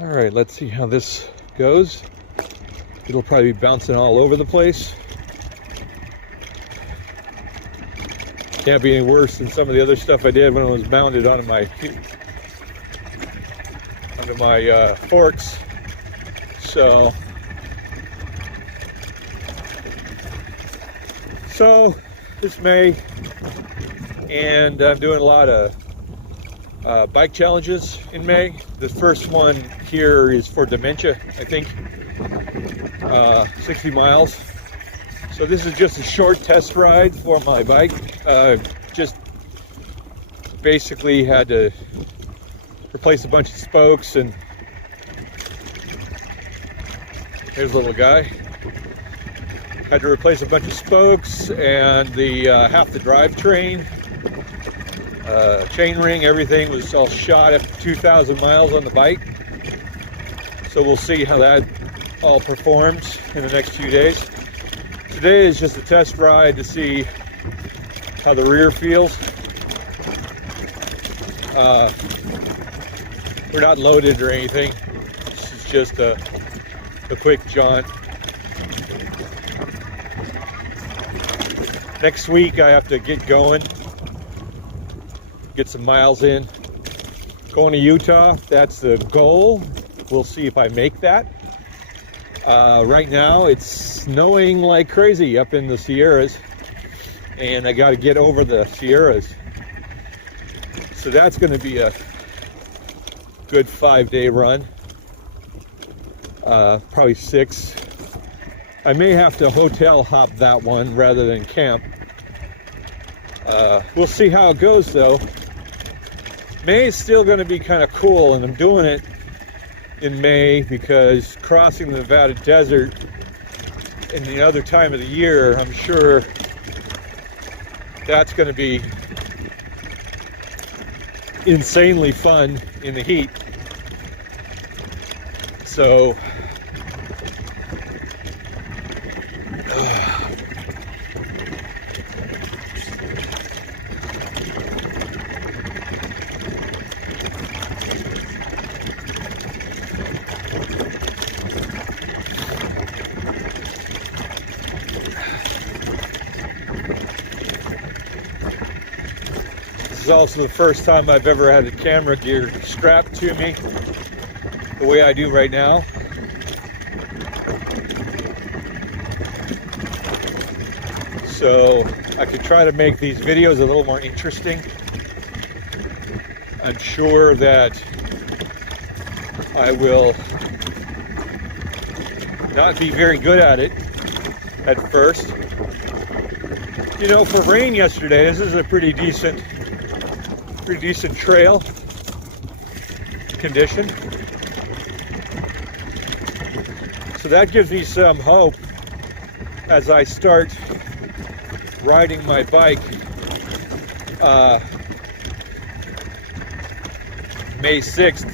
All right, let's see how this goes. It'll probably be bouncing all over the place. Can't be any worse than some of the other stuff I did when I was mounted onto my forks. So it's May, and I'm doing a lot of bike challenges in May. The first one here is for Dementia, I think, 60 miles. So this is just a short test ride for my bike. Just basically had to replace a bunch of spokes, and there's a little guy. Had to replace a bunch of spokes and the half the drivetrain, chain ring, everything was all shot after 2,000 miles on the bike. So we'll see how that all performs in the next few days. Today is just a test ride to see how the rear feels. We're not loaded or anything. This is just a quick jaunt. Next week I have to get going, get some miles in. Going to Utah, that's the goal. We'll see if I make that. Right now it's snowing like crazy up in the Sierras, and I got to get over the Sierras. So that's going to be a good 5-day run, probably 6. I may have to hotel hop that one rather than camp. We'll see how it goes though. May is still going to be kind of cool, and I'm doing it in May because crossing the Nevada desert in the other time of the year, I'm sure that's going to be insanely fun in the heat. So this is also the first time I've ever had the camera gear strapped to me the way I do right now. So I could try to make these videos a little more interesting. I'm sure that I will not be very good at it at first. You know, for rain yesterday, this is a pretty decent trail condition. So that gives me some hope as I start riding my bike May 6th,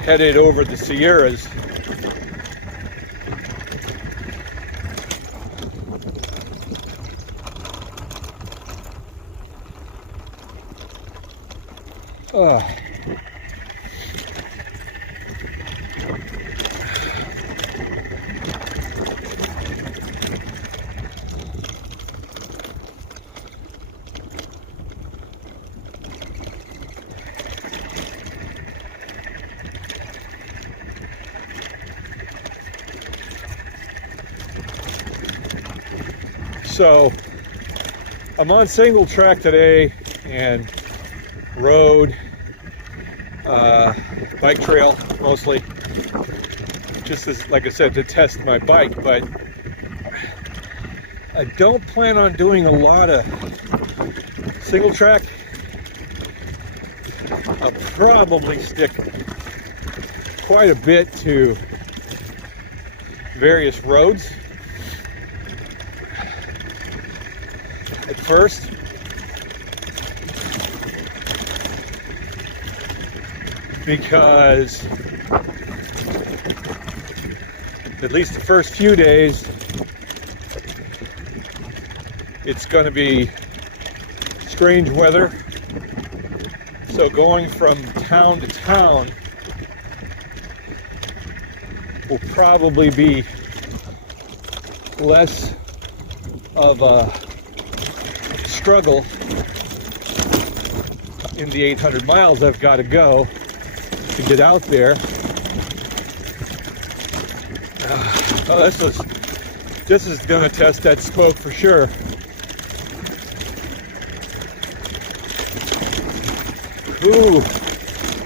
headed over the Sierras. So I'm on single track today and road, bike trail mostly, just as, like I said, to test my bike, but I don't plan on doing a lot of single track. I'll probably stick quite a bit to various roads at first. Because at least the first few days, it's going to be strange weather. So going from town to town will probably be less of a struggle in the 800 miles I've got to go to get out there. Oh, this is gonna test that spoke for sure.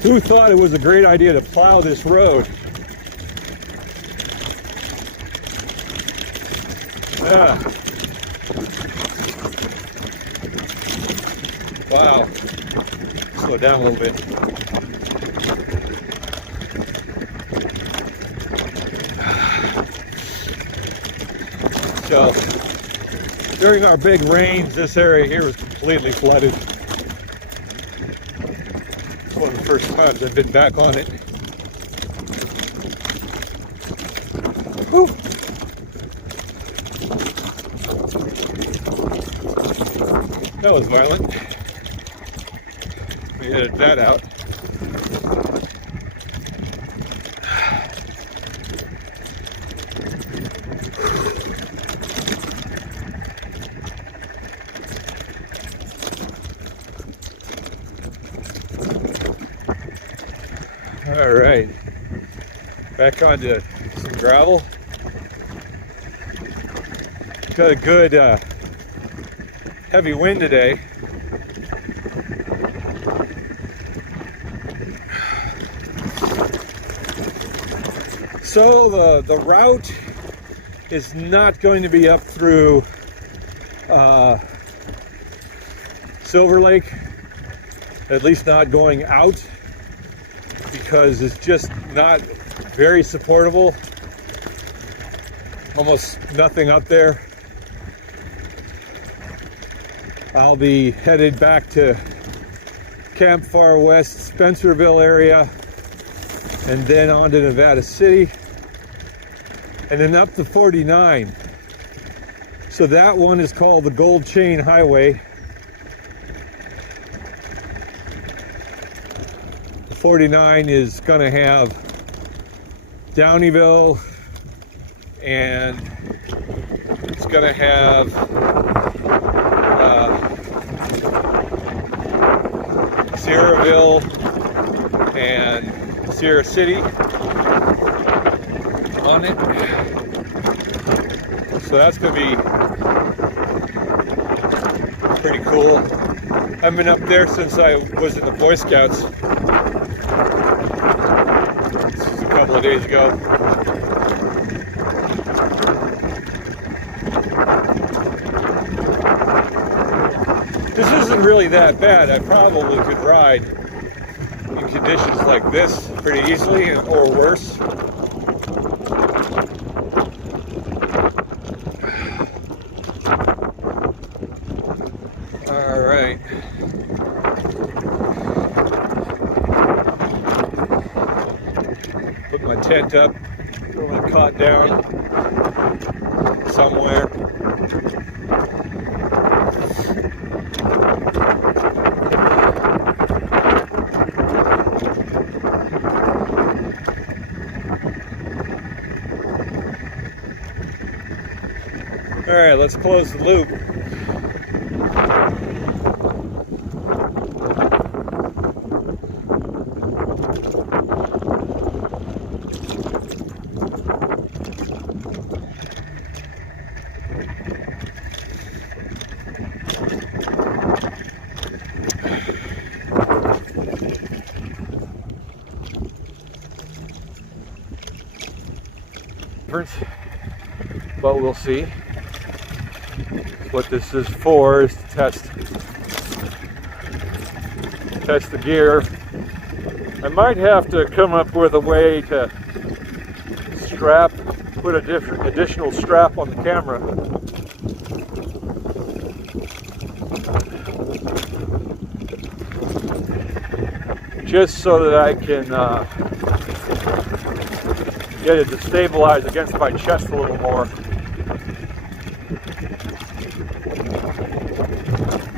Who thought it was a great idea to plow this road? Wow. Slow down a little bit. So, during our big rains, this area here was completely flooded. It's one of the first times I've been back on it. Whew. That was violent. We edited that out. All right, back onto some gravel. Got a good heavy wind today. So the route is not going to be up through Silver Lake, at least not going out, because it's just not very supportable. Almost nothing up there. I'll be headed back to Camp Far West, Spencerville area, and then on to Nevada City, and then up to 49. So that one is called the Gold Chain Highway. The 49 is going to have Downeyville, and it's going to have Sierraville and Sierra City on it. So that's going to be pretty cool. I've been up there since I was in the Boy Scouts. This is a couple of days ago. This isn't really that bad. I probably could ride in conditions like this pretty easily, or worse. All right. Put my tent up, throw my cot down somewhere. All right, let's close the loop. But we'll see. What this is for is to test the gear. I might have to come up with a way to put a additional strap on the camera. Just so that I can get it to stabilize against my chest a little more.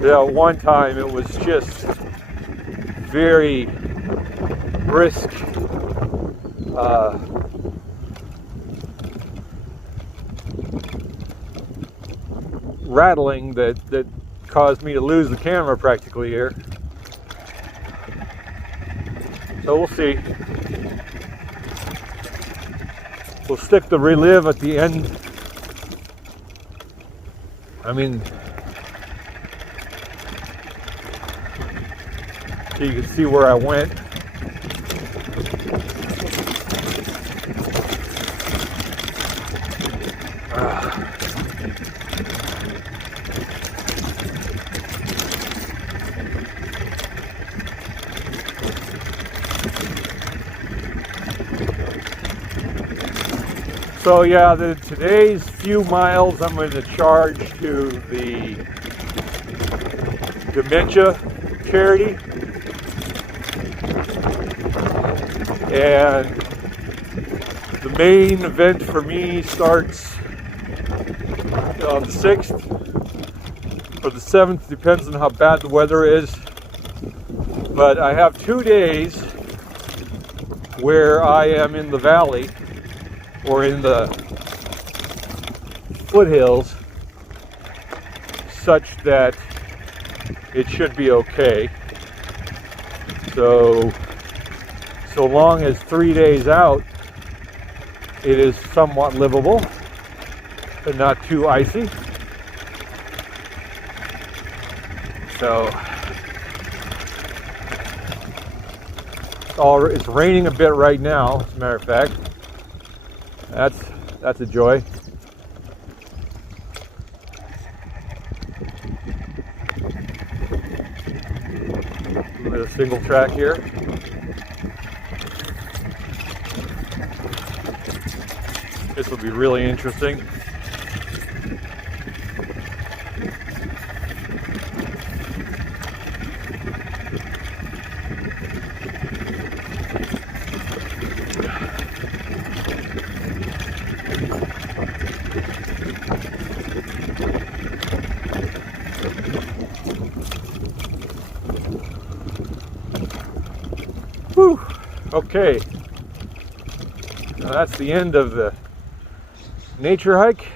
Yeah, one time it was just very brisk rattling that caused me to lose the camera practically here. So we'll see. We'll stick the relive at the end. I mean, so you can see where I went. So yeah, today's few miles I'm going to charge to the Dementia charity, and the main event for me starts on the 6th or the 7th, depends on how bad the weather is. But I have 2 days where I am in the valley or in the foothills, such that it should be okay. So long as 3 days out, it is somewhat livable and not too icy. So it's raining a bit right now, as a matter of fact. That's a joy. A little bit of single track here. This will be really interesting. Whew. Okay, now that's the end of the nature hike.